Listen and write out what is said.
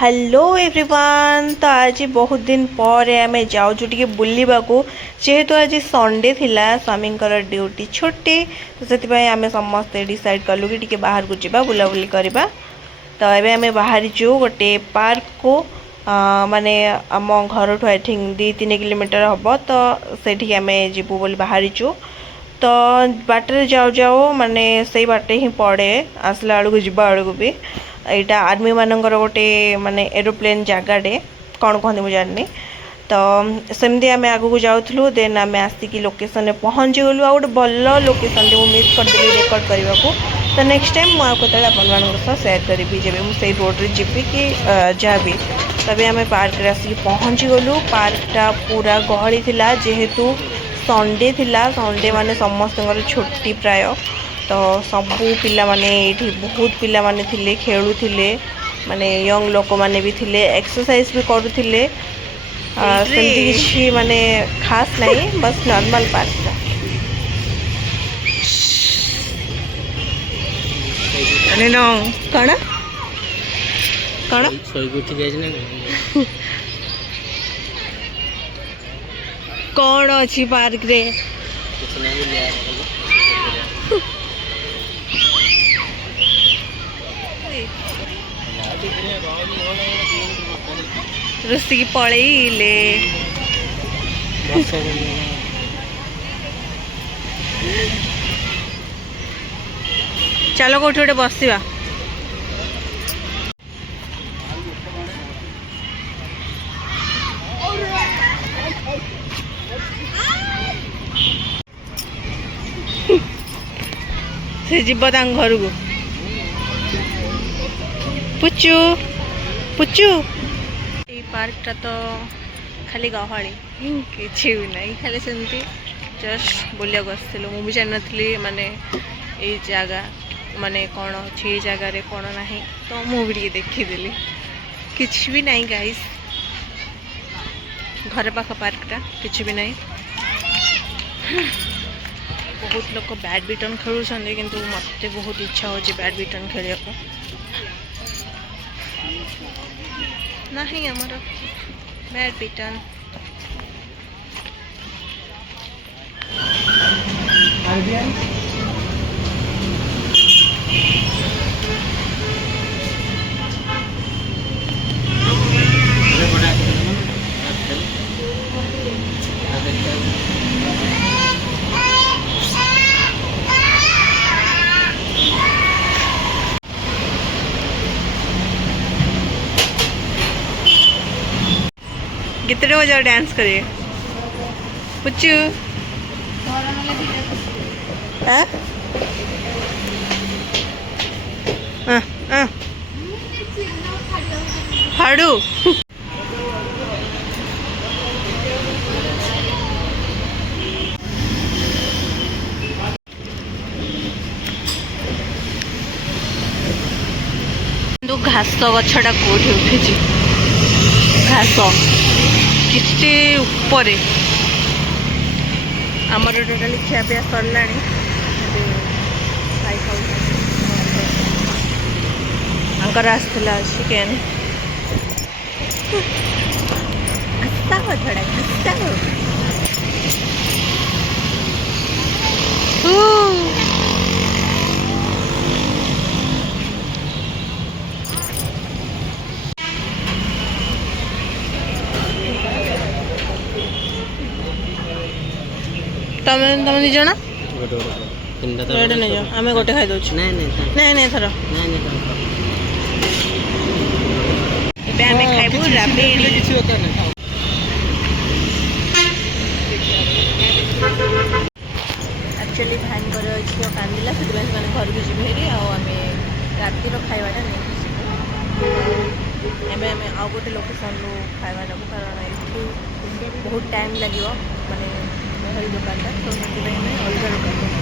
Hello everyone. तो आज बहुत दिन पर आम जाऊँ टे बुलवा जेहेतु आज संडे थिला स्वामी ड्यूटी छुट्टी तो से आम समस्ते डिसाइड कलु कि टे बाहर को जावा बुलाबुली करवा। तो ये आम बाहरी गोटे पार्क को माने आम घर ठू आई थिंक 2-3 किलोमीटर हम तो से आम जीवु बोली बाहरी। तो बाटर जाऊ जाऊ माने से बाटे ही पड़े आसला बेलू जावा बेलू भी यहाँ आर्मी मानकर गोटे माने एरोप्लेन जगाटे कौन कहते मुझे जानी। तो सेमती आम आगू जाऊँ देन आम आसिक लोकेशन पहुँची गलु आ गोटे भल लोकेशन मिस करदेली रेकर्ड करने को। तो नेक्स्ट टाइम मुझे आप सेयार करी जब मुझे रोड्रे जी कि जहाँ भी तभी आम पार्क आसिक पहुँची गलु। पार्कटा पूरा गहली थिला जेहेतु संडे थिला संडे माने समस्त छुट्टी प्राय। तो सबू पिला माने ये बहुत पिला माने थिले खेलुथिले माने यंग लोक माने भी थिले एक्सरसाइज भी करुथिले। सेमती किछि माने खास नहीं बस नॉर्मल पार्क था। अने नो कण कण कौन अच्छी पार्क रे रुस्ती पलैले चलो कौटे गोटे बसवा। से जीव घर को पुचू पुचू ये पार्कटा तो खाली गहली कि ना खाली सेमती जस्ट बुलिया आसलु मुझे जान नी माने ये जगह माने कौन अच्छे ये जगार कौन ना तो मुझे देखीदेली किसी भी नहीं गाइस घर पाख पार्कटा किसी भी नहीं। बहुत लोग बैडमिंटन खेलुं किंतु मत बहुत इच्छा हो बैडमिंटन खेलिया को नहीं आमर बैडमिंटन कितने बजे डांस करिए पुच्चू हाड़ू घास गछटा कौटी उठी घास किते ऊपर आमर टोटाली खियापिया सरला आसला चिकेन घस्ता हो थोड़ा घस्ता हो तमें तमें निज ना गोटे नहीं जाओ आम गोटे खाई दौर नहीं नहीं थर खाइबू राबिड़ी एक्चुअली भाई झील कांदिला से घर को जी हेरी आम रातिर खाइबाटा नहीं आम आउ गोटे लोकेशन खाइबा नबू कारण ये बहुत टाइम लगे माने दुकान तो अलग दुकान